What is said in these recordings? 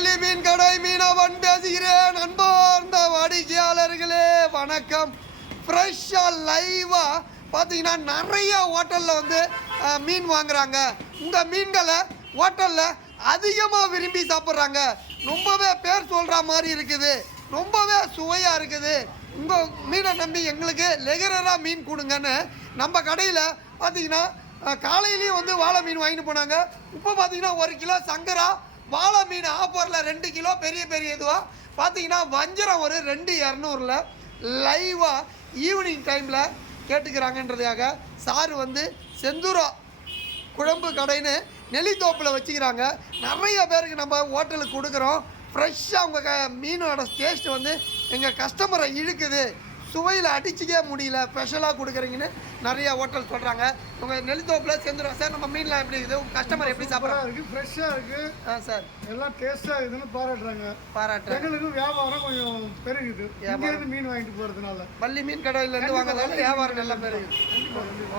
வள்ளி மீன் கடை மீனவன் பேசுகிறேன். அன்பார்ந்த வாடிக்கையாளர்களே வணக்கம். ஃப்ரெஷ்ஷாக லைவாக பார்த்தீங்கன்னா நிறைய ஹோட்டலில் வந்து மீன் வாங்குறாங்க. உங்கள் மீன்களை ஹோட்டலில் அதிகமாக விரும்பி சாப்பிட்றாங்க. ரொம்பவே பேர் சொல்கிற மாதிரி இருக்குது, ரொம்பவே சுவையாக இருக்குது. உங்கள் மீனை நம்பி எங்களுக்கு ரெகுலராக மீன் கொடுங்கன்னு நம்ம கடையில் பார்த்தீங்கன்னா காலையிலையும் வந்து வாழை மீன் வாங்கிட்டு போனாங்க. இப்போ பார்த்தீங்கன்னா 1 கிலோ சங்கரா, வாழை மீன் ஆஃபரில் 2 கிலோ பெரிய பெரிய இதுவாக பார்த்தீங்கன்னா வஞ்சரம் ஒரு 2,200 லைவாக ஈவினிங் டைமில் கேட்டுக்கிறாங்கன்றதுக்காக சார் வந்து செந்தூரா குழம்பு கடைன்னு நெல்லித்தோப்பில் வச்சுக்கிறாங்க. நிறைய பேருக்கு நம்ம ஹோட்டலுக்கு கொடுக்குறோம். ஃப்ரெஷ்ஷாக உங்கள் மீனோட டேஸ்ட்டு வந்து எங்கள் கஸ்டமரை இழுக்குது, சுவையில் அடிச்சிக்கவே முடியல, ஸ்பெஷலாக கொடுக்குறீங்கன்னு நிறைய ஹோட்டல் சொல்கிறாங்க. உங்கள் நெல்லித்தோப்பில் செந்துடும் சார். நம்ம மீன்லாம் எப்படி இருக்குது, உங்கள் கஸ்டமர் எப்படி சாப்பிட்றாங்க? இருக்குது, ஃப்ரெஷ்ஷாக இருக்குது சார். எல்லாம் டேஸ்ட்டாக இருக்குதுன்னு பாராட்டுறாங்க. எங்களுக்கு வியாபாரம் கொஞ்சம் பெருகுது இங்கேருந்து மீன் வாங்கிட்டு போகிறதுனால. வள்ளி மீன் கடையிலேருந்து வாங்குறதால வியாபாரம் நல்லா பெருகுது.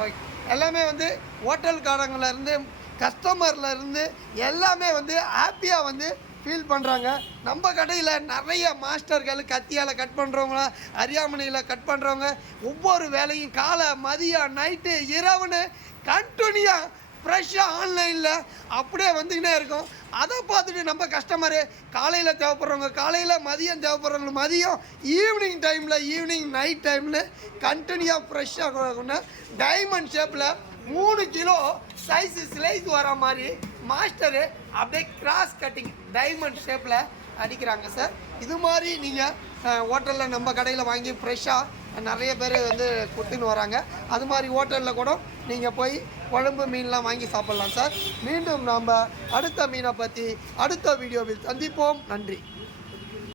ஓகே, எல்லாமே வந்து ஹோட்டல்காரங்கலேருந்து கஸ்டமர்லேருந்து எல்லாமே வந்து ஹாப்பியாக வந்து ஃபீல் பண்ணுறாங்க. நம்ம கடையில் நிறைய மாஸ்டர்கள் கத்தியால் கட் பண்ணுறவங்க, அரியாமனையில் கட் பண்ணுறவங்க, ஒவ்வொரு வேலையும் காலை மதியம் நைட்டு இரவுன்னு கண்டினியூவாக ஃப்ரெஷ்ஷாக ஆன்லைனில் அப்படியே வந்துக்கிட்டே இருக்கும். அதை பார்த்துட்டு நம்ம கஸ்டமரு காலையில் தேவைப்படுறவங்க காலையில், மதியம் தேவைப்படுறவங்க மதியம், ஈவினிங் நைட் டைமில் கண்டினியூவாக ஃப்ரெஷ்ஷாக டைமண்ட் ஷேப்பில் 3 கிலோ சைஸு ஸ்லைஸ் வர மாதிரி மாஸ்டரு அப்படியே கிராஸ் கட்டிங் டைமண்ட் ஷேப்பில் அடிக்கிறாங்க சார். இது மாதிரி நீங்கள் ஹோட்டலில் நம்ம கடையில் வாங்கி ஃப்ரெஷ்ஷாக நிறைய பேர் வந்து கொடுத்துன்னு வராங்க. அது மாதிரி ஹோட்டலில் கூட நீங்கள் போய் குழம்பு மீன்லாம் வாங்கி சாப்பிட்லாம் சார். மீண்டும் நாம் அடுத்த மீனை பற்றி அடுத்த வீடியோவில் சந்திப்போம். நன்றி.